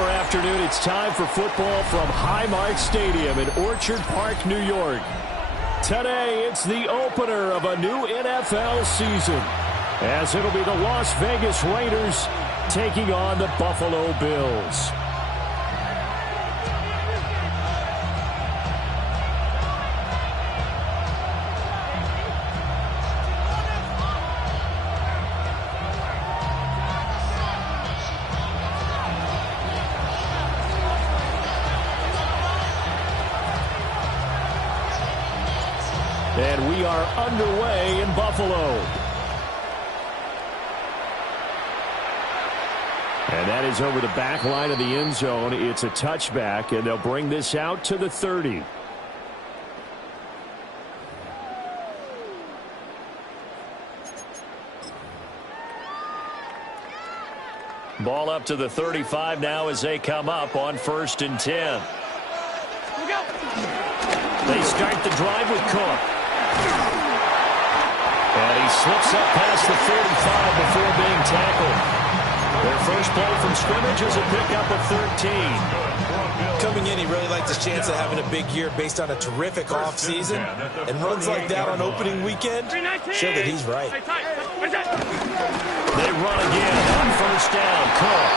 summer afternoon, it's time for football from Highmark Stadium in Orchard Park, New York. Today, it's the opener of a new NFL season, as it'll be the Las Vegas Raiders taking on the Buffalo Bills. And we are underway in Buffalo. And that is over the back line of the end zone. It's a touchback, and they'll bring this out to the 30. Ball up to the 35 now as they come up on 1st and 10. They start the drive with Cook. And he slips up past the 45 before being tackled. Their first play from scrimmage is a pickup of 13. Coming in, he really liked his chance of having a big year based on a terrific offseason. And runs like that on opening weekend show that he's right. They run again on 1st down. Cook.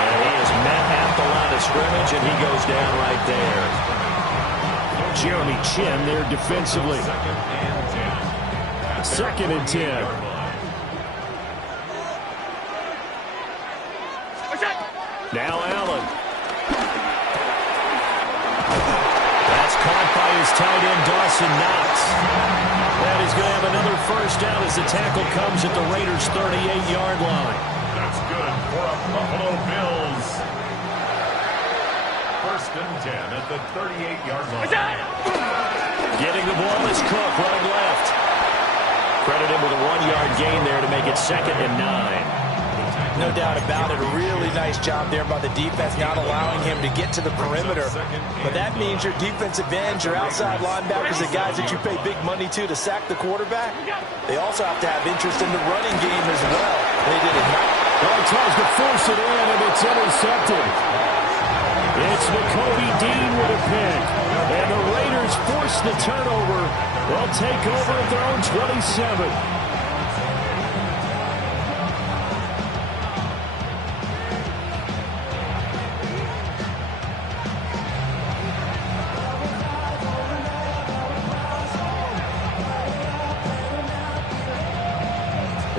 And he is met at the line of scrimmage, and he goes down right there. Jeremy Chinn there defensively. 2nd and 10. Now Allen. That's caught by his tight end, Dawson Knox. And he's going to have another 1st down as the tackle comes at the Raiders' 38-yard line. That's good for a Buffalo Bills. 1st and 10 at the 38-yard line. Getting the ball is Cook running left. Credit him with a 1-yard gain there to make it 2nd and 9. No doubt about it. A really nice job there by the defense, not allowing him to get to the perimeter. But that means your defensive ends, your outside linebackers, the guys that you pay big money to sack the quarterback, they also have to have interest in the running game as well. They did it not. Well, he tries to force it in, and it's intercepted. It's Nakobe Dean with a pick. And the Raiders force the turnover. They'll take over at their own 27.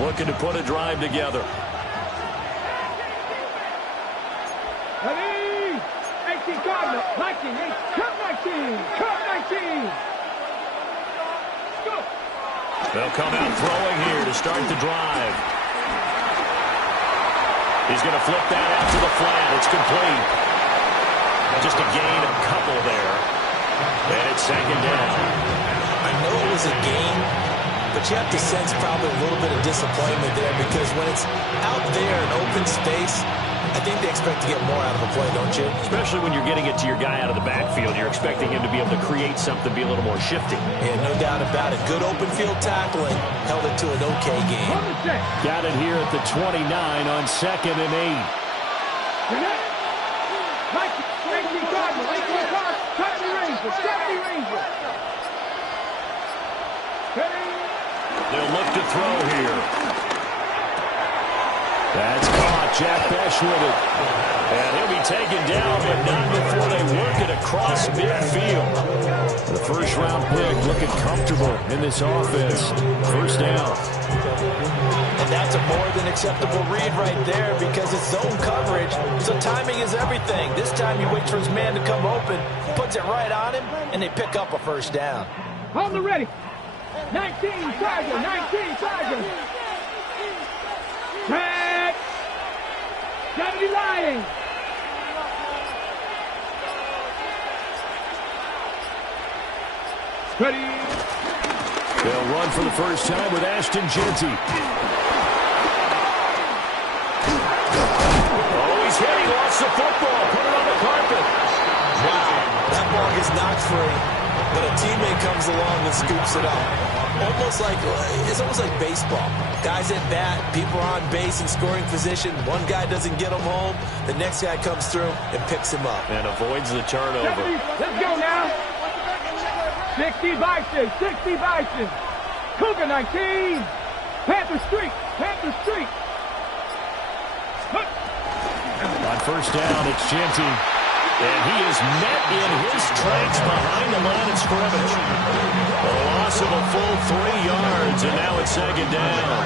Looking to put a drive together. Ready? 18 Gardner, 19, cut 19, cut 19. Go. They'll come out throwing here to start the drive. He's going to flip that out to the flat. It's complete. Just a gain, a couple there. And it's 2nd down. I know it was a gain, but you have to sense probably a little bit of disappointment there because when it's out there in open space, I think they expect to get more out of a play, don't you? Especially when you're getting it to your guy out of the backfield. You're expecting him to be able to create something, be a little more shifty. Yeah, no doubt about it. Good open field tackling. Held it to an okay game. Got it here at the 29 on 2nd and 8. They'll look to throw here. That's caught. Jack Bech with it. And he'll be taken down, but not before they work it across midfield. The 1st-round pick looking comfortable in this offense. 1st down. And that's a more than acceptable read right there because it's zone coverage, so timing is everything. This time he waits for his man to come open, puts it right on him, and they pick up a 1st down. On the ready. 19, Sergeant, 19, Sergeant. Track. Deputy lying. Ready. They'll run for the 1st time with Ashton Jeanty. Oh, he's hit. He lost the football. Put it on the carpet. Wow, that ball gets knocked free, but a teammate comes along and scoops it up. It's almost like baseball. Guys at bat, people are on base in scoring position. One guy doesn't get him home. The next guy comes through and picks him up. And avoids the turnover. Let's go now. 60 Bison, 60 Bison. Cougar 19. Panther Street, Panther Street. On first down, it's Jeanty. And he is met in his tracks behind the line of scrimmage. A loss of a full 3 yards, and now it's second down.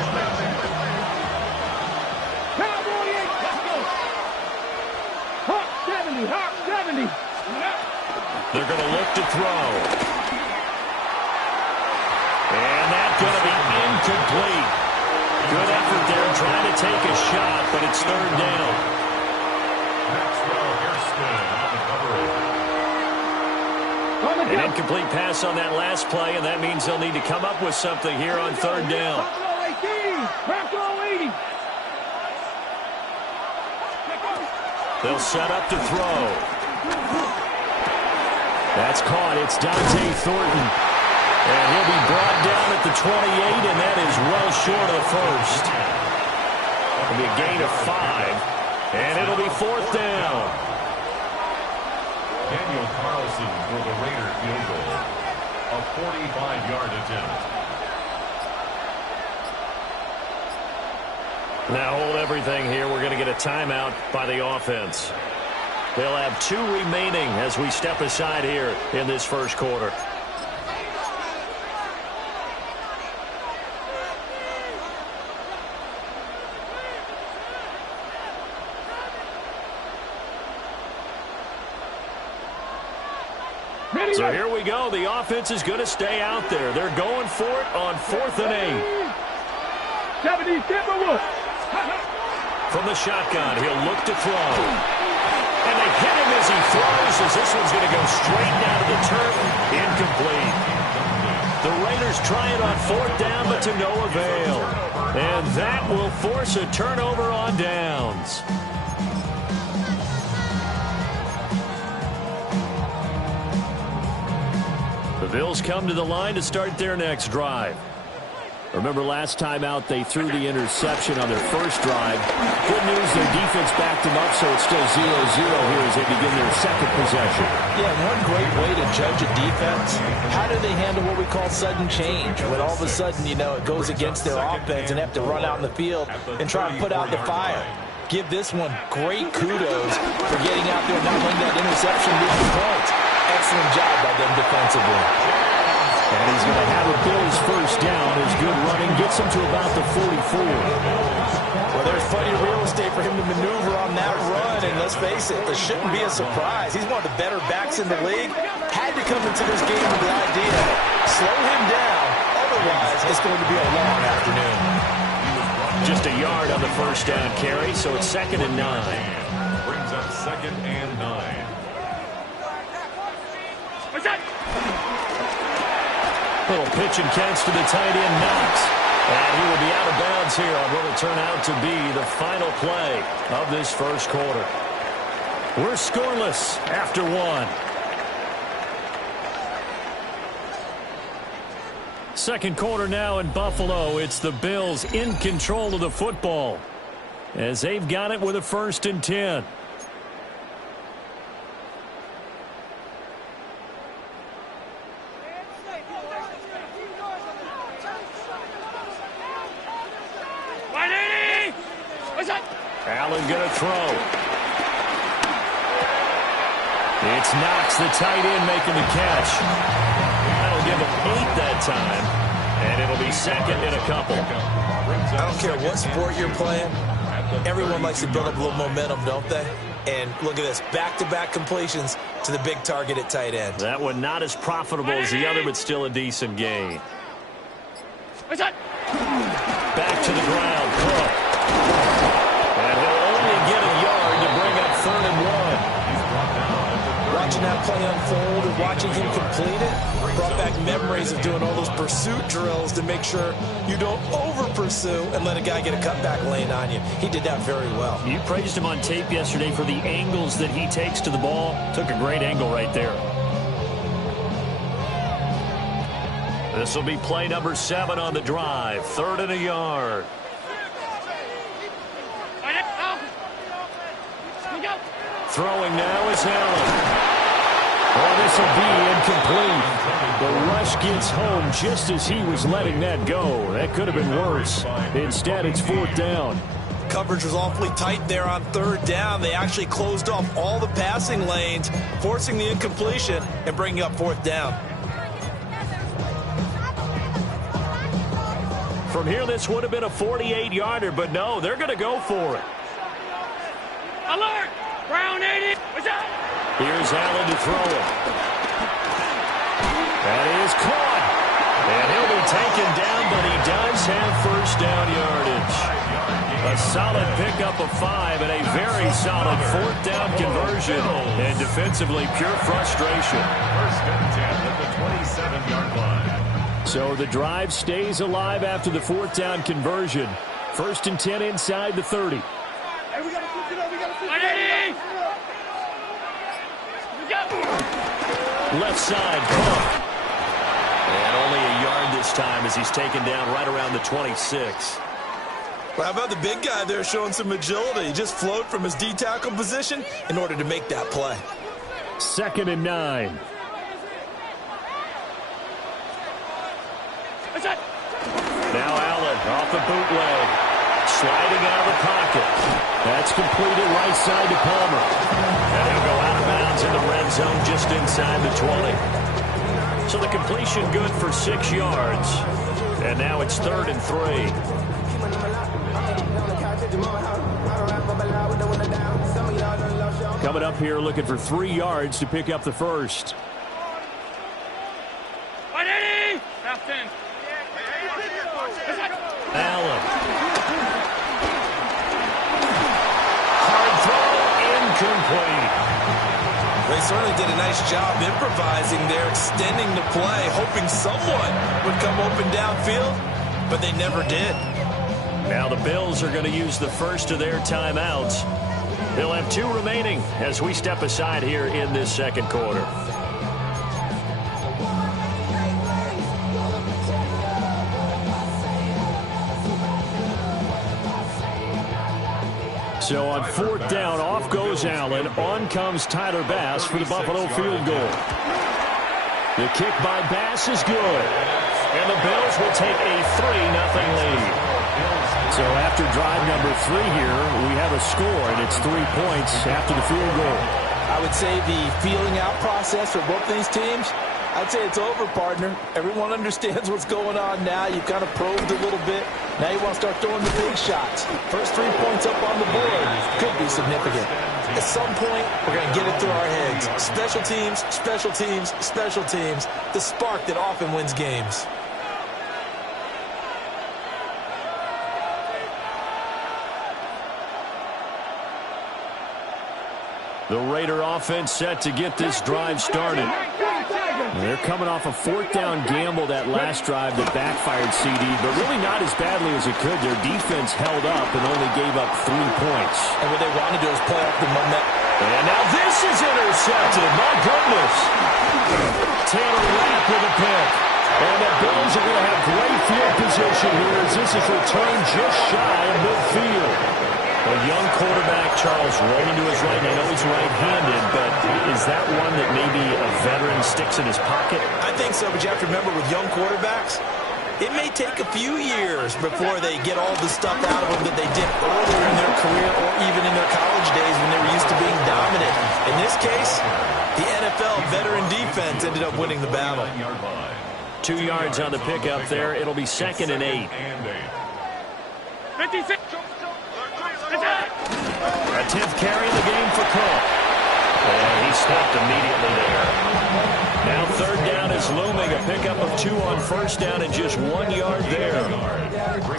Hawk 70, Hawk 70. They're going to look to throw. And that's going to be incomplete. Good effort there trying to take a shot, but it's third down. Maxwell Hairston on the coverage. An incomplete pass on that last play, and that means they'll need to come up with something here on third down. They'll set up to throw. That's caught. It's Dante Thornton. And he'll be brought down at the 28, and that is well short of the first. It'll be a gain of 5, and it'll be fourth down. Daniel Carlson for the Raider field goal. A 45-yard attempt. Now hold everything here. We're going to get a timeout by the offense. They'll have 2 remaining as we step aside here in this first quarter. So here we go. The offense is going to stay out there. They're going for it on 4th and 8. 70 Timberwolves. From the shotgun, he'll look to throw. And they hit him as he throws, as this one's going to go straight down to the turf. Incomplete. The Raiders try it on 4th down, but to no avail. And that will force a turnover on downs. The Bills come to the line to start their next drive. Remember last time out they threw the interception on their first drive. Good news, their defense backed them up, so it's still 0-0 here as they begin their second possession. Yeah, one great way to judge a defense, how do they handle what we call sudden change? When all of a sudden, it goes against their offense and have to run out in the field and try to put out the fire. Give this one great kudos for getting out there and not letting that interception lead to points. Excellent job by them defensively. And he's going to have a Bills first down. His good running gets him to about the 44. Well, there's plenty of real estate for him to maneuver on that run. And let's face it, this shouldn't be a surprise. He's one of the better backs in the league. Had to come into this game with the idea, slow him down. Otherwise, it's going to be a long afternoon. Just a yard on the first down carry, so it's 2nd and 9. Brings up 2nd and 9. Little pitch and catch to the tight end, Knox. And he will be out of bounds here on what will turn out to be the final play of this first quarter. We're scoreless after 1. Second quarter now in Buffalo. It's the Bills in control of the football as they've got it with a 1st and 10. Allen going to throw. It's Knox, the tight end, making the catch. That'll give him 8 that time, and it'll be 2nd and a couple. I don't care what sport you're playing. Everyone likes to build up a little momentum, don't they? And look at this, back-to-back completions to the big target at tight end. That one not as profitable as the other, but still a decent gain. Back to the ground, Cook. And he'll only get a yard to bring up 3rd and 1. Watching that play unfold and watching him complete it brought back memories of doing all those pursuit drills to make sure you don't over-pursue and let a guy get a cutback lane on you. He did that very well. You praised him on tape yesterday for the angles that he takes to the ball. Took a great angle right there. This will be play number 7 on the drive. 3rd and a yard. Throwing now is Allen. Oh, this will be incomplete. The rush gets home just as he was letting that go. That could have been worse. Instead, it's 4th down. Coverage was awfully tight there on 3rd down. They actually closed off all the passing lanes, forcing the incompletion and bringing up 4th down. From here, this would have been a 48-yarder, but no, they're going to go for it. Alert! Brown 80! What's up? Here's Allen to throw it. That is caught. And he'll be taken down, but he does have 1st down yardage. A solid pickup of 5 and a very solid 4th down conversion. And defensively, pure frustration. 1st and 10 at the 27-yard line. So the drive stays alive after the 4th down conversion. 1st and 10 inside the 30. Hey, we got to switch it up. We got to switch it up. Left side, Cook. And only a yard this time as he's taken down right around the 26. Well, how about the big guy there showing some agility? He just flowed from his D-tackle position in order to make that play. 2nd and 9. Now Allen off the bootleg. Sliding out of the pocket. That's completed right side to Palmer. And he'll go out of bounds in the red zone just inside the 20. So the completion good for 6 yards. And now it's 3rd and 3. Coming up here looking for 3 yards to pick up the first. 180! Half 10. Allen. Hard throw, incomplete. They certainly did a nice job improvising there, extending the play, hoping someone would come open downfield, but they never did. Now the Bills are going to use the first of their timeouts. They'll have 2 remaining as we step aside here in this 2nd quarter. So on 4th down, off goes Allen. On comes Tyler Bass for the Buffalo field goal. The kick by Bass is good. And the Bills will take a 3-0 lead. So after drive number 3 here, we have a score, and it's 3 points after the field goal. I would say the feeling out process for both these teams, I'd say it's over, partner. Everyone understands what's going on now. You've kind of probed a little bit. Now you want to start throwing the big shots. First 3 points up on the board could be significant. At some point, we're going to get it through our heads. Special teams, special teams, special teams. The spark that often wins games. The Raider offense set to get this drive started. They're coming off a 4th down gamble that last drive that backfired CD, but really not as badly as it could. Their defense held up and only gave up 3 points. And what they want to do is play off the momentum. And now this is intercepted. My goodness. Taylor Rapp with a pick. And the Bills are going to have great field position here as this is returned just shy of midfield. A young quarterback, Charles, rolling to his right. I know he's right-handed, but is that one that maybe a veteran sticks in his pocket? I think so, but you have to remember with young quarterbacks, it may take a few years before they get all the stuff out of them that they did earlier in their career or even in their college days when they were used to being dominant. In this case, the NFL veteran defense ended up winning the battle. 2 yards on the pickup there. It'll be 2nd and 8. 56. A 10th carry in the game for Cook. And he stopped immediately there. Now 3rd down is looming. A pickup of 2 on 1st down and just 1 yard there.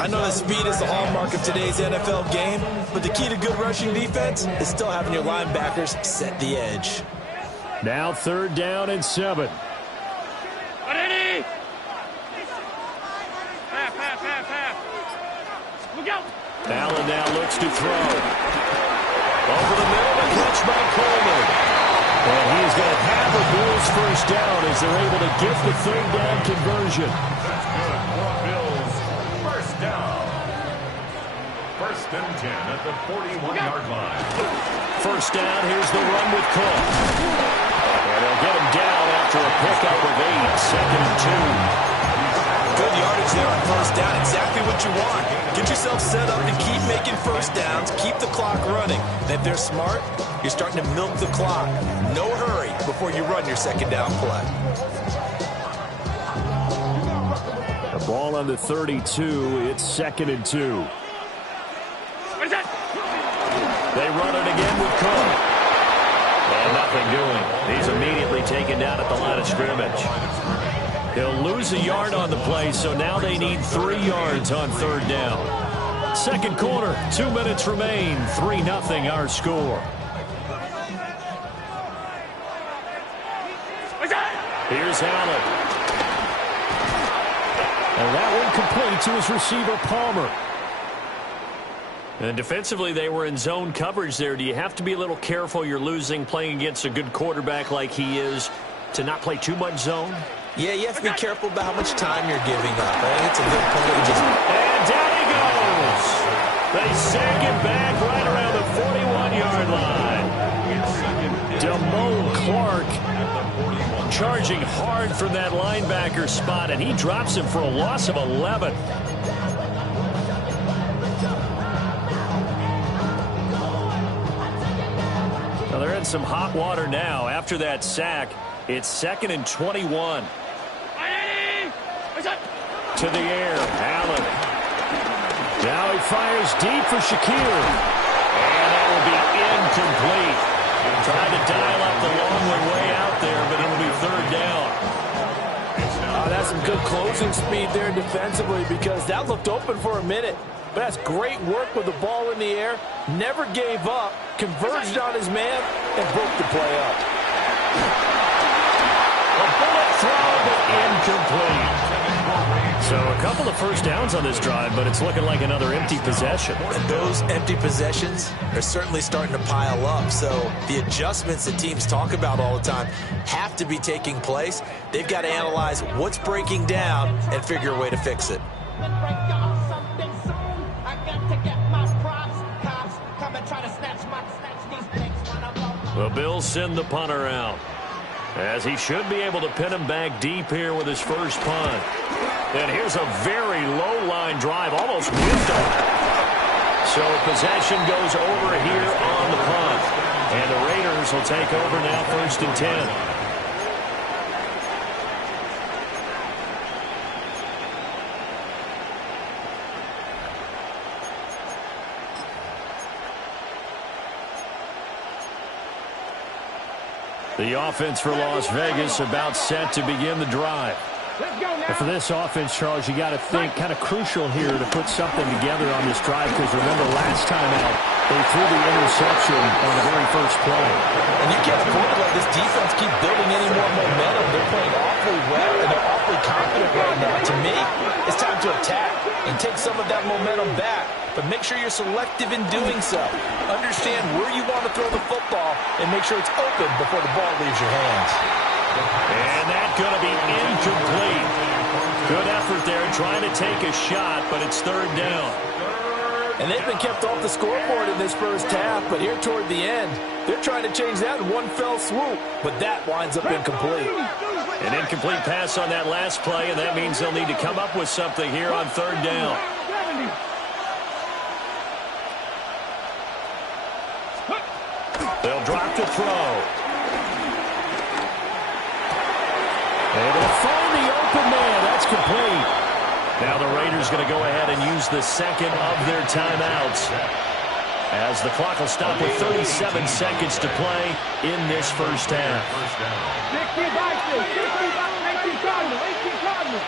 I know that speed is the hallmark of today's NFL game, but the key to good rushing defense is still having your linebackers set the edge. Now 3rd down and 7. Allen now looks to throw. Over the middle, a catch by Coleman. And he's going to have a Bills Bills first down as they're able to get the third down conversion. That's good for Bills. First down. First and 10 at the 41-yard line. First down, here's the run with Cook. And they'll get him down after a pickup of 8, second and 2. Good yardage there on first down. Exactly what you want. Get yourself set up and keep making first downs. Keep the clock running. And if they're smart, you're starting to milk the clock. No hurry before you run your second down play. The ball on the 32. It's second and 2. They run it again with Cook. And nothing doing. He's immediately taken down at the line of scrimmage. He'll lose a yard on the play, so now they need 3 yards on third down. Second quarter, 2 minutes remain. 3-0 our score. Here's Allen. And that one complete to his receiver, Palmer. And defensively, they were in zone coverage there. Do you have to be a little careful? You're losing, playing against a good quarterback like he is, to not play too much zone? Yeah, you have to be careful about how much time you're giving up. I think it's a good point. And down he goes. They sack it back right around the 41-yard line. Damone Clark charging hard from that linebacker spot, and he drops him for a loss of 11. Now they're in some hot water now. After that sack, it's second and 21. To the air, Allen. Now he fires deep for Shakir. And that will be incomplete. Trying to dial up the long way out there, but it'll be third down. That's some good closing speed there defensively, because that looked open for a minute. But that's great work with the ball in the air. Never gave up, converged on his man, and broke the play up. A bullet throw, but incomplete. So a couple of first downs on this drive, but it's looking like another empty possession. And those empty possessions are certainly starting to pile up. So the adjustments that teams talk about all the time have to be taking place. They've got to analyze what's breaking down and figure a way to fix it. The Bills send the punter out, as he should be able to pin him back deep here with his first punt. And here's a very low line drive, almost whiffed on. So possession goes over here on the punt. And the Raiders will take over now, first and 10. The offense for Las Vegas about set to begin the drive. And for this offense, Charles, you got to think kind of crucial here to put something together on this drive, because remember last time out, they threw the interception on the very first play. And you can't afford to let this defense keep building any more momentum. They're playing awfully well, and they're awfully confident right now. To me, it's time to attack and take some of that momentum back. But make sure you're selective in doing so. Understand where you want to throw the football and make sure it's open before the ball leaves your hands. And that's going to be incomplete. Good effort there trying to take a shot, but it's third down. And they've been kept off the scoreboard in this first half, but here toward the end, they're trying to change that in one fell swoop, but that winds up incomplete. An incomplete pass on that last play, and that means they'll need to come up with something here on third down. They'll drop to throw. Able to find the open man. That's complete. Now the Raiders going to go ahead and use the second of their timeouts, as the clock will stop with 37 seconds to play in this first half. 60 boxes, 60 boxes, 18 Cardinals, 18 Cardinals.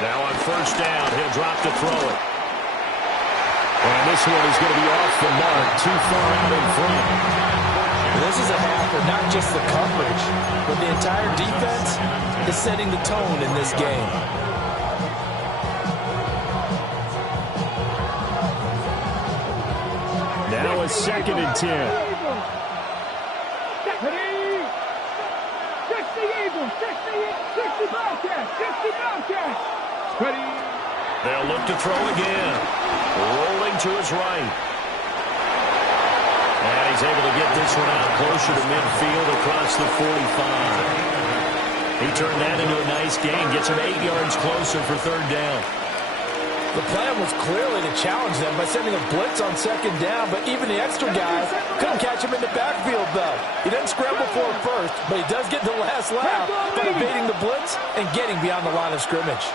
Now on first down, he'll drop to throw it. And this one is going to be off the mark, too far out in front. This is a half where not just the coverage, but the entire defense is setting the tone in this game. Now a a 2nd and 10. 60 Eagles, 60 Bobcats, 60 Bobcats. Ready. They'll look to throw again. Rolling to his right. And he's able to get this one out closer to midfield across the 45. He turned that into a nice gain. Gets him 8 yards closer for 3rd down. The plan was clearly to challenge them by sending a blitz on 2nd down, but even the extra guy couldn't catch him in the backfield, though. He doesn't scramble for it first, but he does get the last laugh by evading the blitz and getting beyond the line of scrimmage.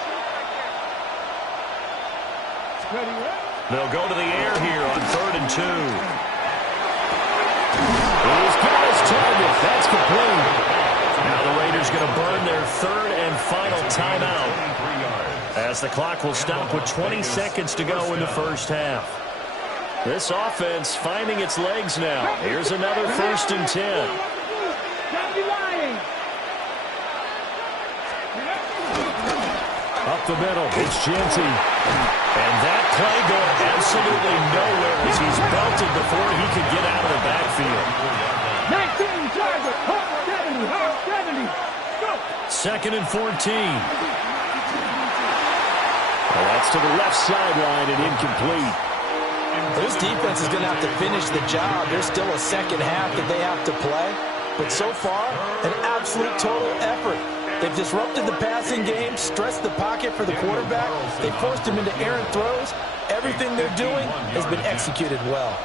They'll go to the air here on 3rd and 2. He's got his target. That's complete. Now the Raiders going to burn their 3rd and final timeout, as the clock will stop with 20 seconds to go in the first half. This offense finding its legs now. Here's another 1st and 10. Up the middle, it's Jeanty. And that play going absolutely nowhere as he's belted before he could get out of the backfield. 19 target, 70, go. 2nd and 14. Well, that's to the left sideline and incomplete. This defense is going to have to finish the job. There's still a 2nd half that they have to play. But so far, an absolute total effort. They've disrupted the passing game, stressed the pocket for the quarterback. They forced him into errant throws. Everything they're doing has been executed well.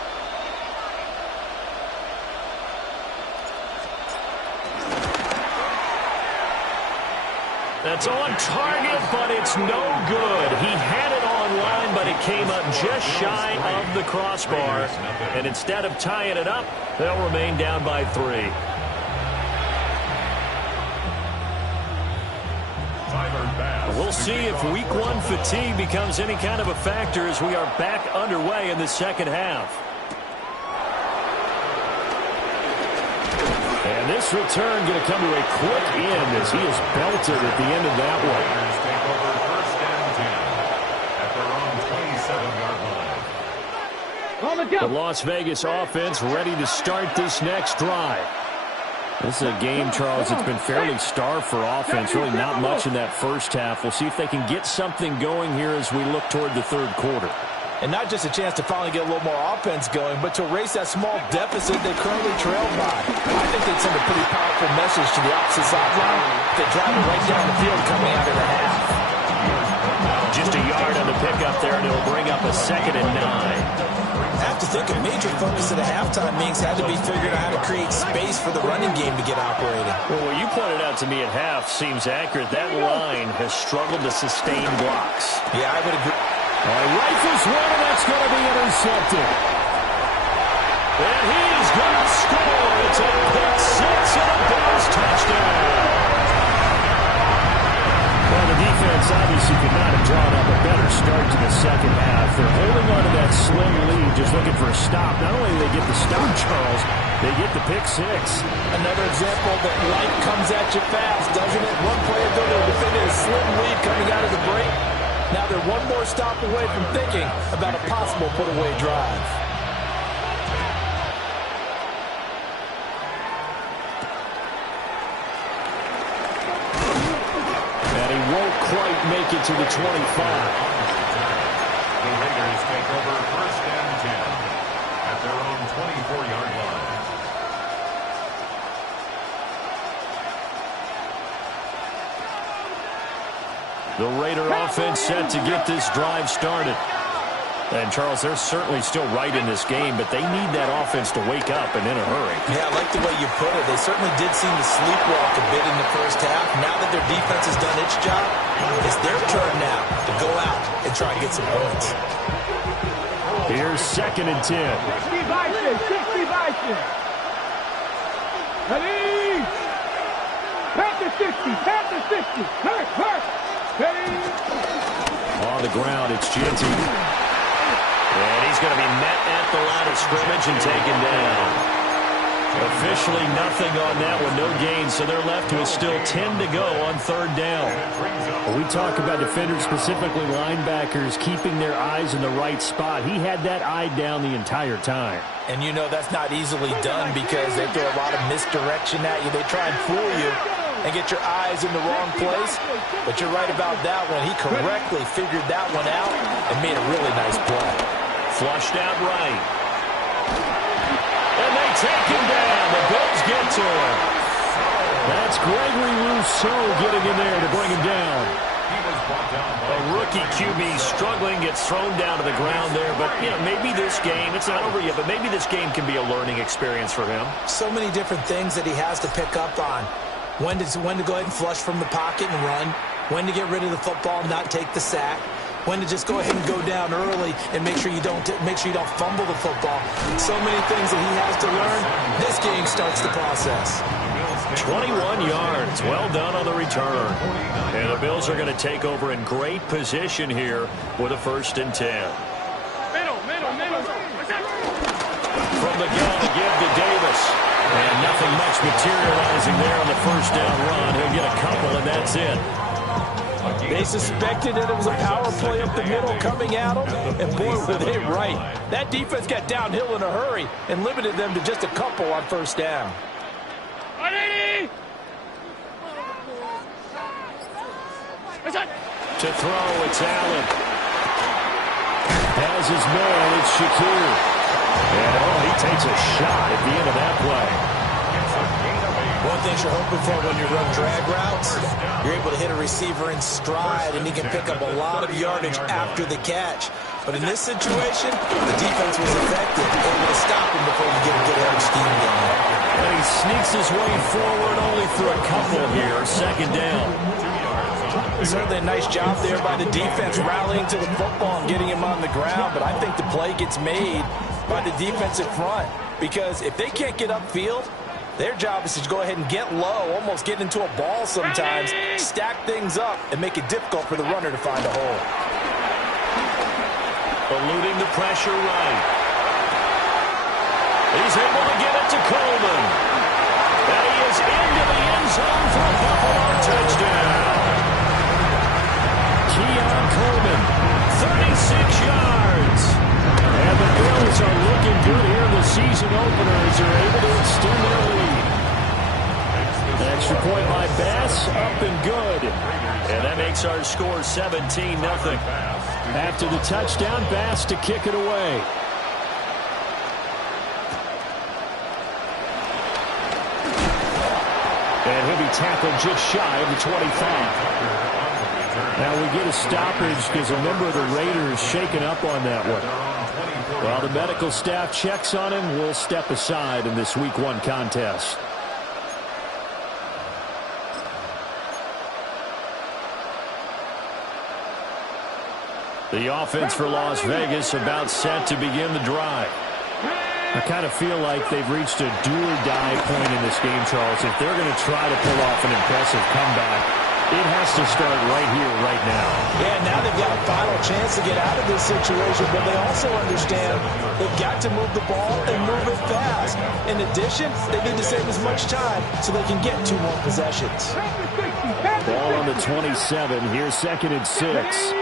That's on target, but it's no good. He had it on line, but it came up just shy of the crossbar. And instead of tying it up, they'll remain down by 3. We'll see if week 1 fatigue becomes any kind of a factor as we are back underway in the 2nd half. And this return going to come to a quick end as he is belted at the end of that one. Take over 1st and 10 at their own 27-yard line. The Las Vegas offense ready to start this next drive. This is a game, Charles, it's been fairly starved for offense. Really not much in that first half. We'll see if they can get something going here as we look toward the 3rd quarter. And not just a chance to finally get a little more offense going, but to erase that small deficit they currently trailed by. I think they'd send a pretty powerful message to the opposite sideline. They drive it right down the field coming out of the half. Just a yard on the pickup there, and it'll bring up a 2nd and 9. I have to think a major focus of the halftime meetings had to be figuring out how to create space for the running game to get operating. Well, what you pointed out to me at half seems accurate. That line has struggled to sustain blocks. Yeah, I would agree. Rifles one, and that's going to be intercepted. And he's going to score. It's a pick 6 and a Bills touchdown. Well, the defense obviously could not have drawn up a better start to the 2nd half. They're holding on to that slim lead, just looking for a stop. Not only do they get the stop, Charles, they get the pick 6. Another example that life comes at you fast, doesn't it? One play ago, they were defending a slim lead coming out of the break. Now they're one more stop away from thinking about a possible put-away drive. And he won't quite make it to the 25. The Raiders take over 1st and 10 at their own 24-yard line. The Raider offense set to get this drive started. And, Charles, they're certainly still right in this game, but they need that offense to wake up and in a hurry. Yeah, I like the way you put it. They certainly did seem to sleepwalk a bit in the first half. Now that their defense has done its job, it's their turn now to go out and try and get some points. Here's 2nd and 10. 60 Bison. Ready? Panther 60. Hurt. Ready? On the ground, it's Jeanty. And he's going to be met at the line of scrimmage and taken down. Officially nothing on that one, no gain, so they're left with still 10 to go on third down. When we talk about defenders, specifically linebackers, keeping their eyes in the right spot, he had that eye down the entire time. And you know that's not easily done because they throw a lot of misdirection at you. They try and fool you and get your eyes in the wrong place. But you're right about that one. He correctly figured that one out and made a really nice play. Flushed out right. And they take him down. The Bills get to him. That's Gregory Rousseau getting in there to bring him down. A rookie QB struggling, gets thrown down to the ground there. But, you know, maybe this game, it's not over yet, but maybe this game can be a learning experience for him. So many different things that he has to pick up on. When to go ahead and flush from the pocket and run. When to get rid of the football and not take the sack. When to just go ahead and go down early and make sure you don't fumble the football. So many things that he has to learn. This game starts the process. 21 yards. Well done on the return. And the Bills are going to take over in great position here with a 1st and 10. Middle. From the gun to give to Davis. And nothing much materializing there on the 1st down run. He'll get a couple, and that's it. They suspected that it was a power play up the middle coming at them, and boy, were they right. That defense got downhill in a hurry and limited them to just a couple on 1st down. To throw, it's Allen. Has his man, it's Shakir. And he takes a shot at the end of that play. One thing you're hoping for when you run drag routes, you're able to hit a receiver in stride, and he can pick up a lot of yardage after the catch. But in this situation, the defense was effective, able to stop him before you get a good edge scheme going. And he sneaks his way forward only for a couple here, 2nd down. Certainly a nice job there by the defense rallying to the football and getting him on the ground, but I think the play gets made by the defensive front because if they can't get upfield, their job is to go ahead and get low, almost get into a ball sometimes, stack things up, and make it difficult for the runner to find a hole. Eluding the pressure right. He's able to get it to Coleman. And he is into the end zone for a Buffalo touchdown. Keon Coleman, 36 yards. And the Bills are looking good here in the season opener as they're able to extend their lead. An extra point by Bass, up and good. And that makes our score 17-0. After the touchdown, Bass to kick it away. And he'll be tackled just shy of the 25. Now we get a stoppage because a member of the Raiders shaken up on that one. While the medical staff checks on him, we'll step aside in this Week 1 contest. The offense for Las Vegas about set to begin the drive. I kind of feel like they've reached a do-or-die point in this game, Charles. If they're going to try to pull off an impressive comeback, it has to start right here, right now. Yeah, now they've got a final chance to get out of this situation, but they also understand they've got to move the ball and move it fast. In addition, they need to save as much time so they can get 2 more possessions. Ball on the 27. Here's 2nd and 6.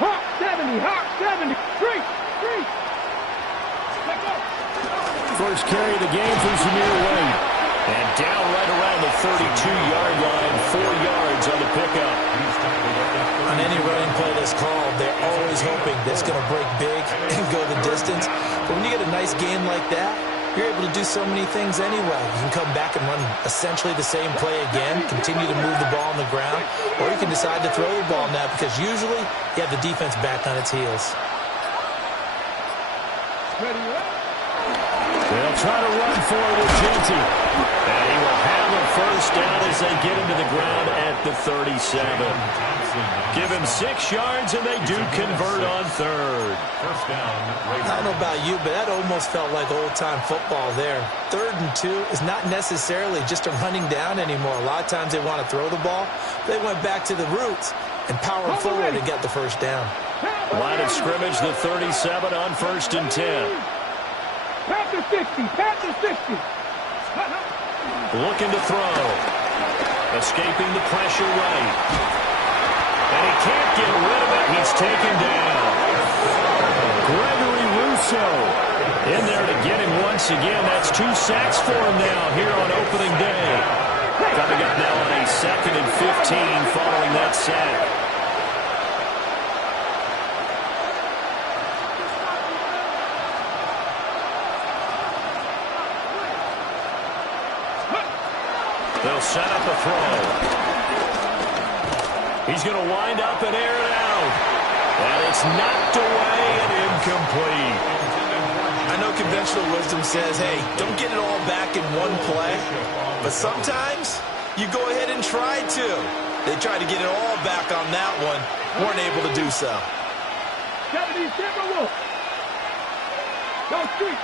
Hawk 70, Hawk 70, straight. First carry of the game for Zamir White. And down right around the 32-yard line, 4 yards on the pickup. On any running play that's called, they're always hoping that's going to break big and go the distance. But when you get a nice game like that, you're able to do so many things anyway. You can come back and run essentially the same play again, continue to move the ball on the ground, or you can decide to throw the ball now because usually you have the defense back on its heels. They'll try to run for it with Genty. And he will have a 1st down as they get him to the ground at the 37. Give him 6 yards, and they do convert on 3rd. I don't know about you, but that almost felt like old-time football there. 3rd and 2 is not necessarily just a running down anymore. A lot of times they want to throw the ball. They went back to the roots and powered forward to get the 1st down. Line of scrimmage, the 37 on 1st and 10. Panther 60. Panther 60. Looking to throw. Escaping the pressure right. And he can't get rid of it. He's taken down. Gregory Rousseau in there to get him once again. That's 2 sacks for him now here on opening day. Coming up now on a 2nd and 15 following that sack. They'll set up a throw. He's going to wind up and air it out. And it's knocked away and incomplete. I know conventional wisdom says, hey, don't get it all back in one play. But sometimes you go ahead and try to. They tried to get it all back on that one. Weren't able to do so. 70 Timberwolves. Go street.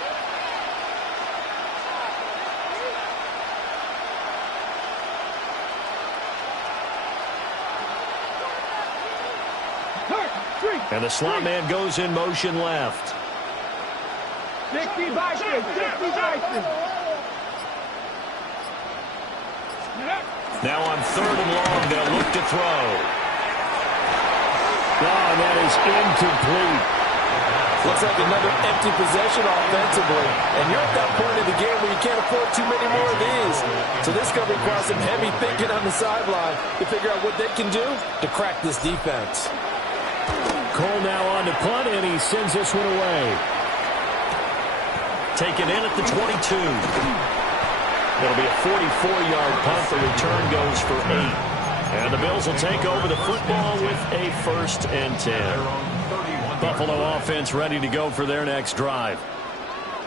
And the slot man goes in motion left. 60 Bison. 60 Bison. Now on 3rd and long, they'll look to throw. Oh, that is incomplete. Looks like another empty possession offensively. And you're at that point in the game where you can't afford too many more of these. So this is going to require some heavy thinking on the sideline to figure out what they can do to crack this defense. Cole now on to punt, and he sends this one away. Taken in at the 22. It'll be a 44-yard punt. The return goes for 8. And the Bills will take over the football with a 1st and 10. Buffalo offense ready to go for their next drive.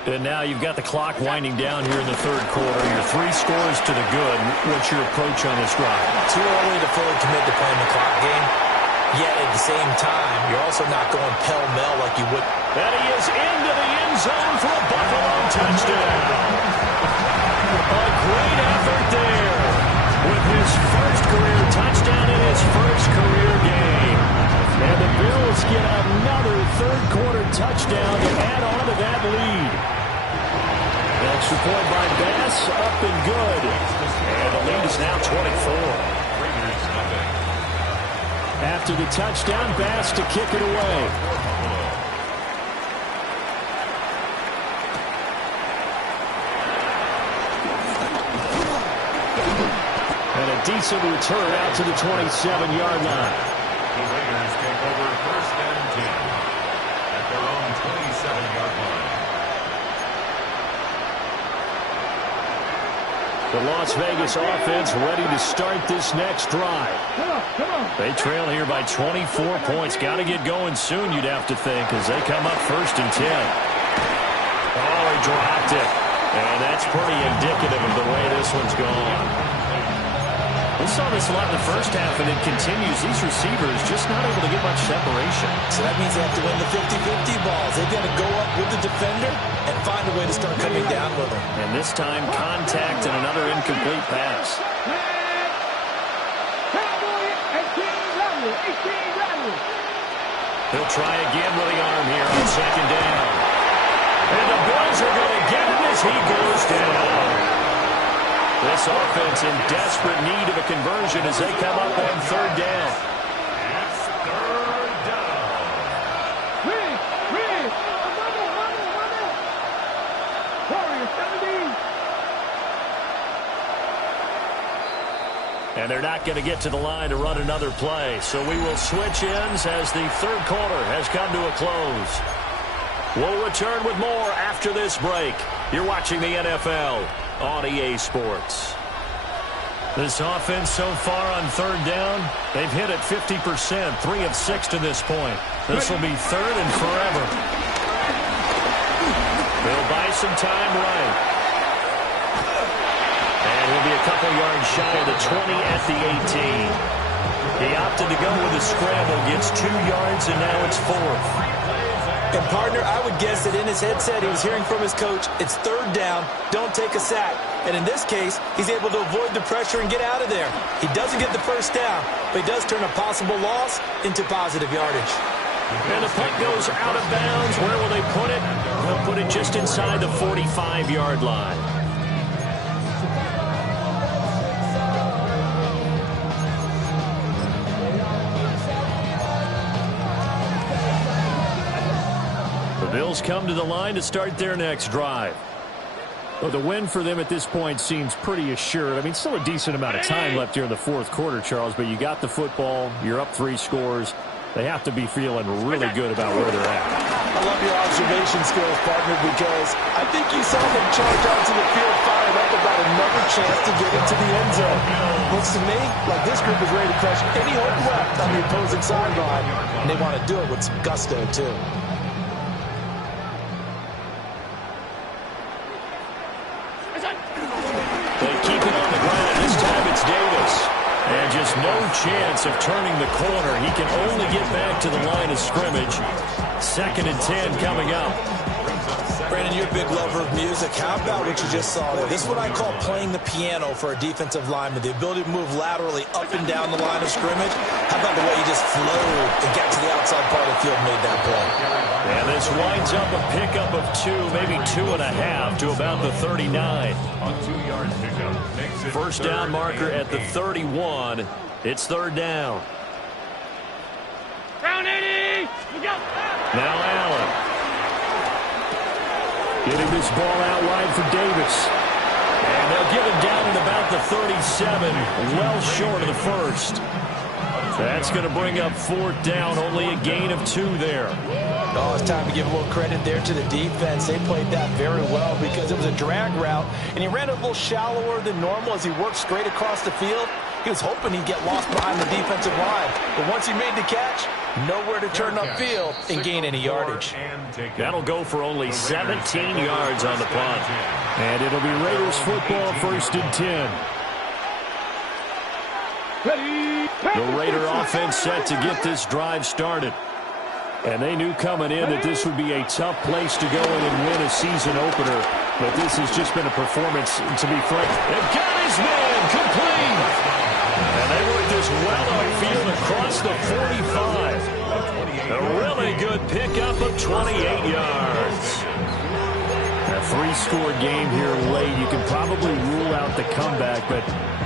And now you've got the clock winding down here in the 3rd quarter. Your 3 scores to the good. What's your approach on this drive? Too early to fully commit to playing the clock game. Yet at the same time, you're also not going pell-mell like you would. And he is into the end zone for a Buffalo touchdown. A great effort there with his first career touchdown in his first career game. And the Bills get another 3rd quarter touchdown to add on to that lead. Extra point by Bass, up and good. And the lead is now 24. After the touchdown, Bass to kick it away. And a decent return out to the 27-yard line. The Raiders take over 1st and 10 at their own 27-yard line. The Las Vegas offense ready to start this next drive. They trail here by 24 points. Got to get going soon, you'd have to think, as they come up 1st and 10. Oh, he dropped it. And that's pretty indicative of the way this one's gone. We saw this a lot in the first half, and it continues. These receivers just not able to get much separation. So that means they have to win the 50-50 balls. They've got to go up with the defender and find a way to start coming down with them. And this time, contact and another incomplete pass. He'll try again with the arm here on 2nd down. And the Bills are going to get him as he goes down. This offense in desperate need of a conversion as they come up on 3rd down. It's 3rd down. And they're not going to get to the line to run another play. So we will switch ends as the 3rd quarter has come to a close. We'll return with more after this break. You're watching the NFL on EA Sports. This offense so far on 3rd down, they've hit it 50%, 3 of 6 to this point. This will be 3rd and forever. They'll buy some time right. And he'll be a couple yards shy of the 20 at the 18. He opted to go with a scramble, gets 2 yards, and now it's 4th. And, partner, I would guess that in his headset he was hearing from his coach, it's 3rd down, don't take a sack. And in this case, he's able to avoid the pressure and get out of there. He doesn't get the 1st down, but he does turn a possible loss into positive yardage. And the punt goes out of bounds. Where will they put it? They'll put it just inside the 45-yard line. The Bills come to the line to start their next drive. Well, the win for them at this point seems pretty assured. I mean, still a decent amount of time left here in the fourth quarter, Charles, but you got the football. You're up 3 scores. They have to be feeling really good about where they're at. I love your observation skills, partner, because I think you saw them charge onto the field fired up about another chance to get into the end zone. Looks to me like this group is ready to crush any hope left on the opposing sideline, and they want to do it with some gusto, too. They keep it on the ground. This time it's Davis. And just no chance of turning the corner. He can only get back to the line of scrimmage. 2nd and 10 coming up. Brandon, you're a big lover of music. How about what you just saw there? This is what I call playing the piano for a defensive lineman. The ability to move laterally up and down the line of scrimmage. How about the way he just flowed and got to the outside part of the field and made that play? And this winds up a pickup of 2, maybe 2.5 to about the 39. A 2-yard pickup makes it First down marker at the 31. It's 3rd down. Round 80. Now Allen. Getting this ball out wide for Davis. And they'll get him down at about the 37, well short of the first. That's going to bring up 4th down, only a gain of 2 there. Oh, it's time to give a little credit there to the defense. They played that very well because it was a drag route, and he ran a little shallower than normal as he worked straight across the field. He was hoping he'd get lost behind the defensive line, but once he made the catch, nowhere to turn upfield and gain any yardage. That'll go for only 17 yards on the punt. And it'll be Raiders football, 1st and 10. The Raider offense set to get this drive started. And they knew coming in that this would be a tough place to go in and win a season opener. But this has just been a performance, to be frank. They've got his man complete. And they work this well upfield across the 45. A really good pickup of 28 yards. A 3-score game here late. You can probably rule out the comeback, but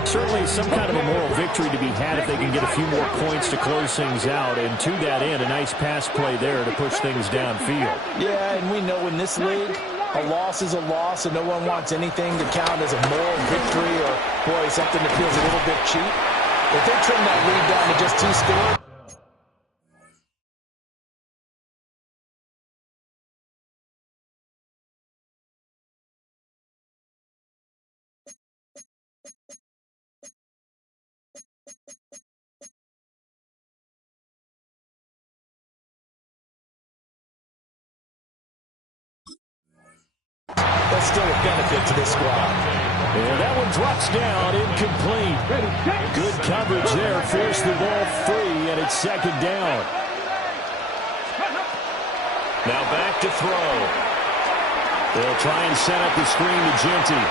certainly some kind of a moral victory to be had if they can get a few more points to close things out. And to that end, a nice pass play there to push things downfield. Yeah, and we know in this league, a loss is a loss, and no one wants anything to count as a moral victory or, boy, something that feels a little bit cheap. If they trim that lead down to just 2 scores, that's still a benefit to this squad. And that one drops down, incomplete. Good coverage there, forced the ball free, and it's 2nd down. Now back to throw. They'll try and set up the screen to Genty.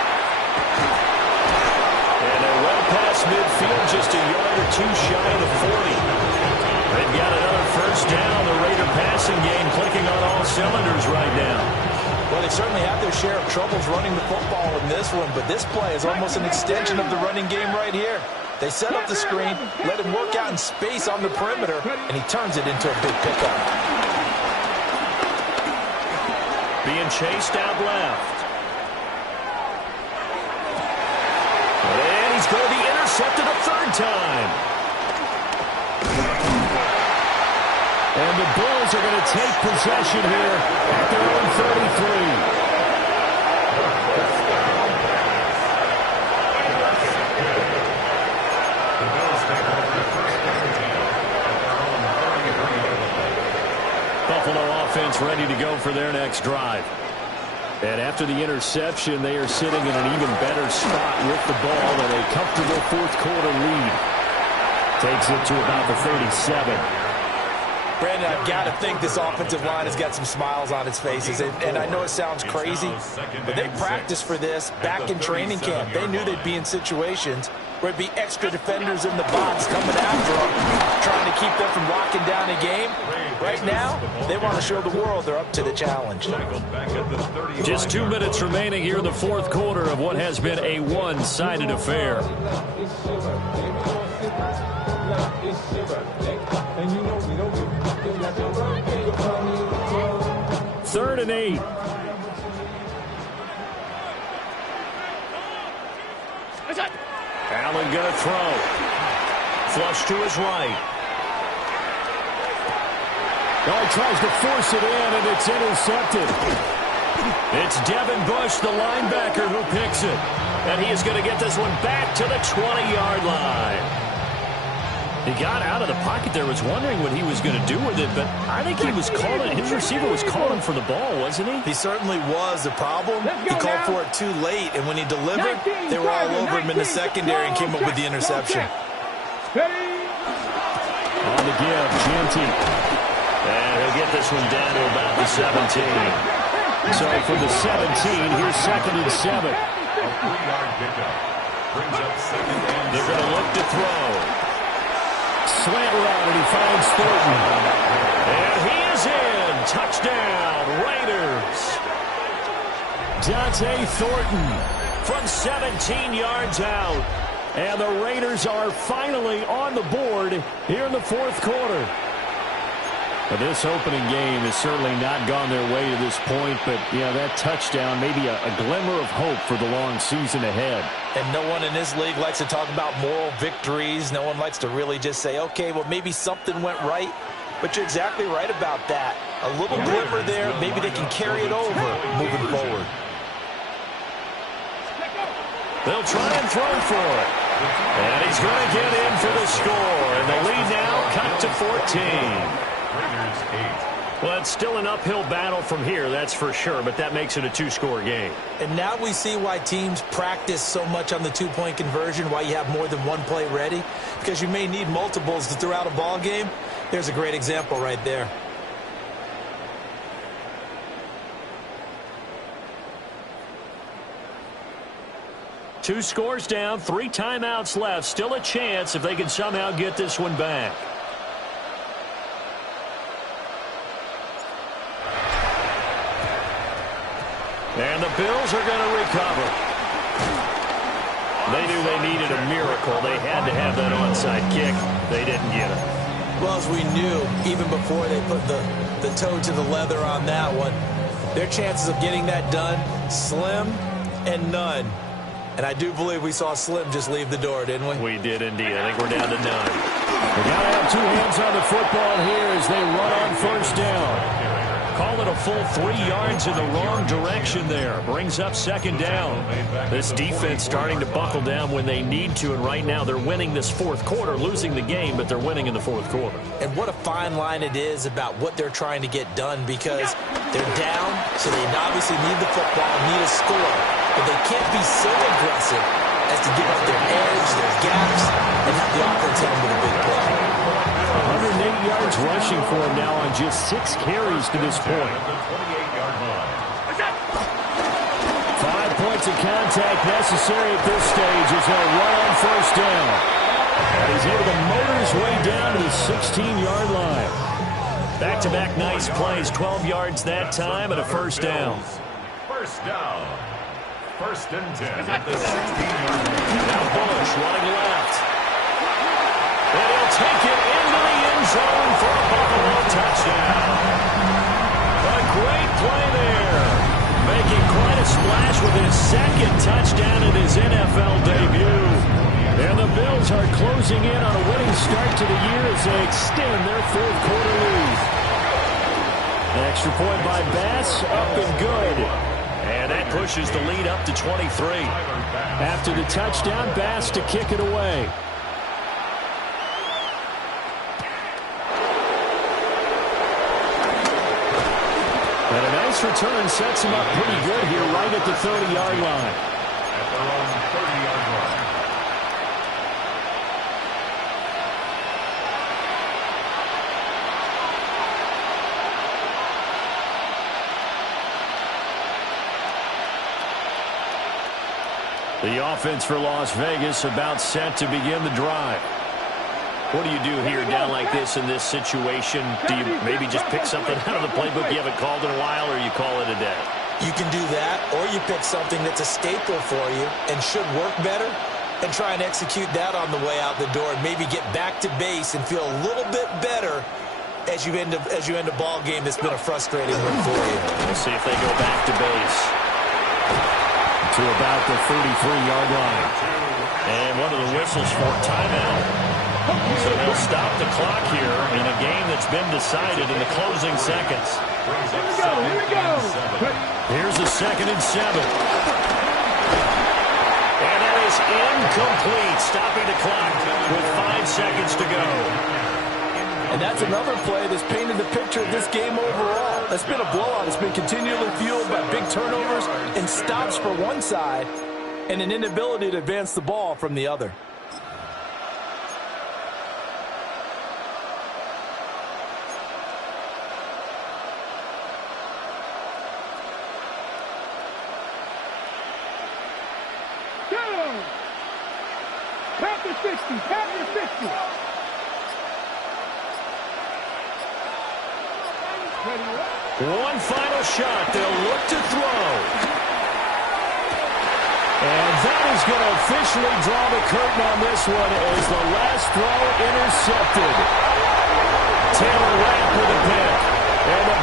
And they're well past midfield, just a yard or 2 shy of the 40. They've got another 1st down. The Raider passing game clicking on all cylinders right now. Well, they certainly have their share of troubles running the football in this one, but this play is almost an extension of the running game right here. They set up the screen, let him work out in space on the perimeter, and he turns it into a big pickup. Being chased out left. And he's going to be intercepted a 3rd time. And the Bills are going to take possession here at their own 33. Buffalo offense ready to go for their next drive. And after the interception, they are sitting in an even better spot with the ball and a comfortable 4th quarter lead. Takes it to about the 37. Brandon, I've got to think this offensive line has got some smiles on its faces. And I know it sounds crazy, but they practiced for this back in training camp. They knew they'd be in situations where it'd be extra defenders in the box coming after them, trying to keep them from locking down a game. Right now, they want to show the world they're up to the challenge. Just 2 minutes remaining here in the fourth quarter of what has been a one-sided affair. Third and 8. Allen going to throw. Flush to his right. Oh, he tries to force it in, and it's intercepted. It's Devin Bush, the linebacker, who picks it. And he is going to get this one back to the 20-yard line. He got out of the pocket there, was wondering what he was going to do with it, but I think he was calling, his receiver was calling for the ball, wasn't he? He certainly was. The problem, he called for it too late, and when he delivered, they were all over him in the secondary and came up with the interception. On the give, Jeanty. And he'll get this one down to about the 17. So from the 17, here's 2nd and 7. They're going to look to throw. Slant route, and he finds Thornton. And he is in. Touchdown, Raiders. Dante Thornton from 17 yards out. And the Raiders are finally on the board here in the fourth quarter. But this opening game has certainly not gone their way to this point. But, yeah, that touchdown, maybe a glimmer of hope for the long season ahead. And no one in this league likes to talk about moral victories. No one likes to really just say, okay, well, maybe something went right. But you're exactly right about that. A little glimmer there. Maybe they can carry it over moving forward. They'll try and throw for it. And he's going to get in for the score. And the lead now cut to 14. Well, it's still an uphill battle from here, that's for sure, but that makes it a two-score game. And now we see why teams practice so much on the two-point conversion, why you have more than one play ready, because you may need multiples to throw out a ball game. There's a great example right there. Two scores down, 3 timeouts left. Still a chance if they can somehow get this one back. And the Bills are going to recover. They knew they needed a miracle. They had to have that onside kick. They didn't get it. Well, as we knew, even before they put the toe to the leather on that one, their chances of getting that done, slim and none. And I do believe we saw Slim just leave the door, didn't we? We did indeed. I think we're down to none. We got to have 2 hands on the football here as they run on first down. Call it a full 3 yards in the wrong direction there. Brings up second down. This defense starting to buckle down when they need to, and right now they're winning this fourth quarter, losing the game, but they're winning in the fourth quarter. And what a fine line it is about what they're trying to get done, because they're down, so they obviously need the football, need a score, but they can't be so aggressive as to give up their edge, their gaps, and have the offense hit them with a big play. 108 yards rushing for him now on just 6 carries to this point. 5 points of contact necessary at this stage as they'll run on first down. And he's able to motor his way down to the 16-yard line. Back-to-back nice plays, 12 yards that time and a first down. First down. 1st and 10 at the 16-yard line. Now Bush running left. And he'll take it into the end zone for a Buffalo touchdown. A great play there. Making quite a splash with his 2nd touchdown in his NFL debut. And the Bills are closing in on a winning start to the year as they extend their 4th quarter lead. An extra point by Bass, up and good. And that pushes the lead up to 23. After the touchdown, Bass to kick it away. And a nice return sets him up pretty good here right at the 30-yard line. At their own 30-yard line. The offense for Las Vegas about set to begin the drive. What do you do here down like this in this situation? Do you maybe just pick something out of the playbook you haven't called in a while, or you call it a day? You can do that, or you pick something that's a staple for you and should work better and try and execute that on the way out the door and maybe get back to base and feel a little bit better as you end a ball game that's been a frustrating one for you. We'll see if they go back to base. To about the 33-yard line. And one of the whistles for timeout. So they'll stop the clock here in a game that's been decided in the closing seconds. Here we go. Here's a 2nd and 7. And that is incomplete, stopping the clock with 5 seconds to go. And that's another play that's painted the picture of this game overall. It's been a blowout. It's been continually fueled by big turnovers and stops for one side and an inability to advance the ball from the other. Panther 60, Panther 60. One final shot. They'll look to throw. And that is going to officially draw the curtain on this one as the last throw intercepted. Taylor Rapp with a pick. And the